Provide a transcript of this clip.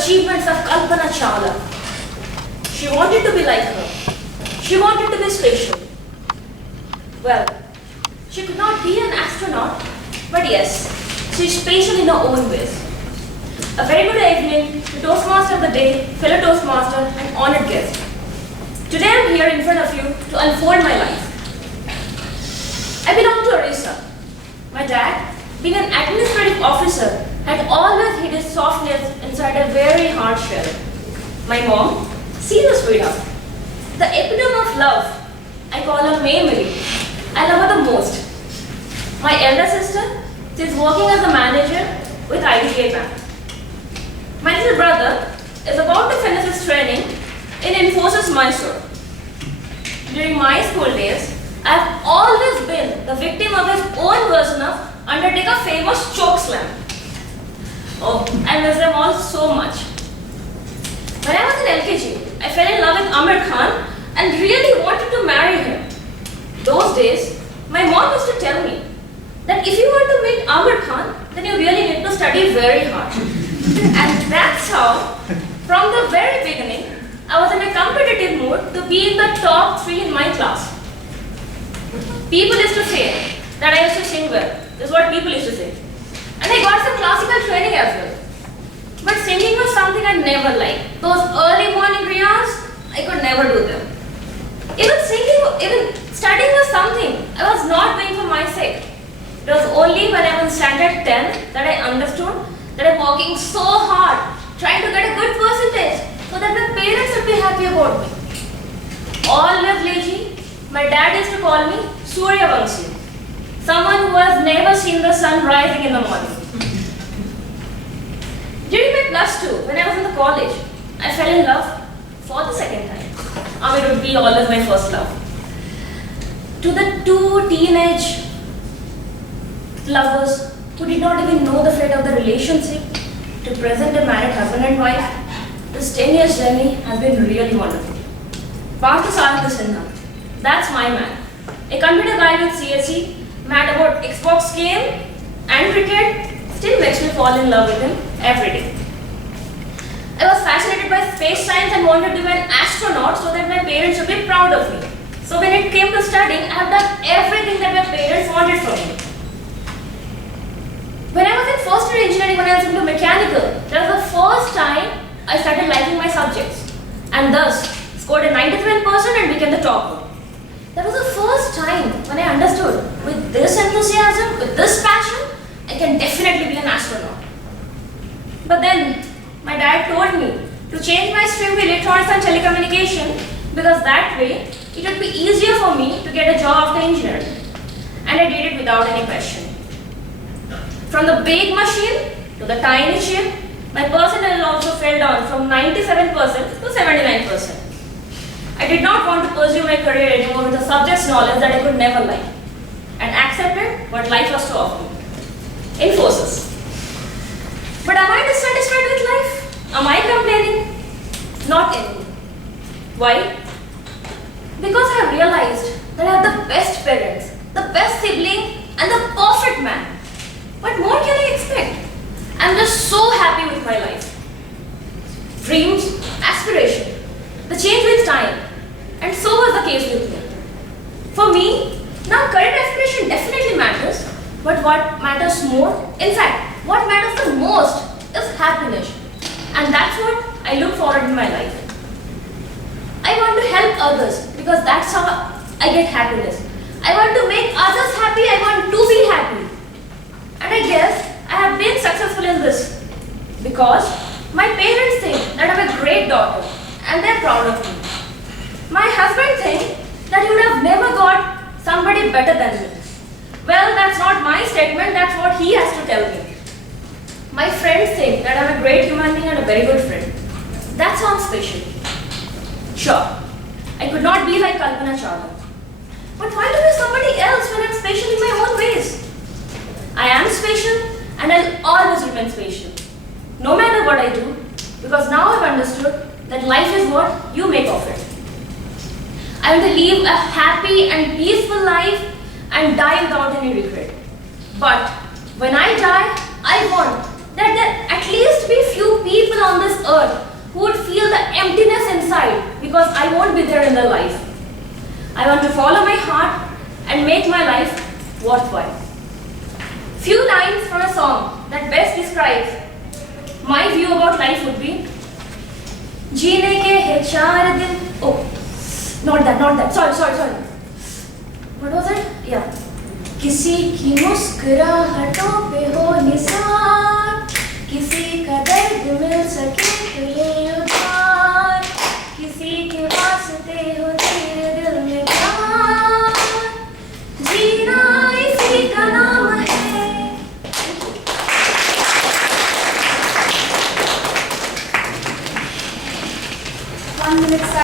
achievements of Kalpana Chawla. She wanted to be like her. She wanted to be special. Well, she could not be an astronaut, but yes, she is special in her own ways. A very good evening to Toastmaster of the Day, fellow Toastmaster and honored guest. Today I am here in front of you to unfold my life. I belong to Orissa. My dad, being an administrative officer, had always hid his softness inside a very hard shell. My mom, she's a sweetheart. The epitome of love. I call her Maymary. I love her the most. My elder sister, she's working as a manager with IDBI Bank. My little brother is about to finish his training in Infosys Mysore. During my school days, I have always been the victim of his own version of Undertaker famous choke slam. Oh, I miss them all so much. When I was in LKG, I fell in love with Amir Khan and really wanted to marry him. Those days, my mom used to tell me that if you want to meet Amir Khan, then you really need to study very hard. And that's how, from the very beginning, I was in a competitive mood to be in the top 3 in my class. People used to say that I used to sing well. This is what people used to say. And I got some classical training as well. But singing was something I never liked. Those early morning riyas, I could never do them. Even studying was something I was not doing for my sake. It was only when I was in standard 10 that I understood that I'm working so hard, trying to get a good percentage so that my parents would be happy about me. Always lazy, my dad used to call me Surya Vamsi, someone who has never seen the sun rising in the morning. During my plus 2, when I was in the college, I fell in love for the second time. Amir would be always my first love. To the 2 teenage lovers who did not even know the fate of the relationship, to present a married husband and wife, this 10 years journey has been really wonderful. Partha Saranga Sinha, that's my man. A computer guy with CSE, mad about Xbox game and cricket, still makes me fall in love with him every day. I was fascinated by space science and wanted to be an astronaut so that my parents would be proud of me. So when it came to studying, I have done everything that my parents wanted from me. When I was in first year engineering, when I was into mechanical, that was the first time I started liking my subjects and thus scored a 97% and became the topper. That was the first time when I understood, with this enthusiasm, with this passion, I can definitely be an astronaut. But then, my dad told me to change my stream to electronics and telecommunication because that way it would be easier for me to get a job after engineering. And I did it without any question. From the big machine to the tiny chip, my percentage also fell down from 97% to 79%. I did not want to pursue my career anymore with a subject's knowledge that I could never like, and accepted what life was to offer me. Infosys. But am I dissatisfied with life? Am I complaining? Not anymore. Why? Because I have realized that I have the best parents, the best sibling, and the perfect man. What more can I expect? I'm just so happy with my life. Dreams, aspiration, the change with time. And so was the case with me. For me, now career aspiration definitely matters, but what matters more, in fact, what matters the most is happiness. And that's what I look forward in my life. I want to help others because that's how I get happiness. I want to make others happy, I want to be happy. And I guess I have been successful in this because my parents think that I'm a great daughter and they're proud of me. My husband thinks that he would have never got somebody better than me. Well, that's not my statement, that's what he has to tell me. My friends think that I'm a great human being and a very good friend. That sounds special. Sure, I could not be like Kalpana Chawla. But why to be somebody else when I'm special in my own ways? I am special and I'll always remain special. No matter what I do, because now I've understood that life is what you make of it. I want to live a happy and peaceful life and die without any regret. But when I die, I want that there at least be few people on this earth because I won't be there in their life. I want to follow my heart and make my life worthwhile. Few lines from a song that best describes my view about life would be, जीने के हैं 4 दिन. Oh, not that. Sorry. What was it? Yeah. किसी की मुस्कुराहटों पे हो निसार, किसी का दर्द मिल सके तो ये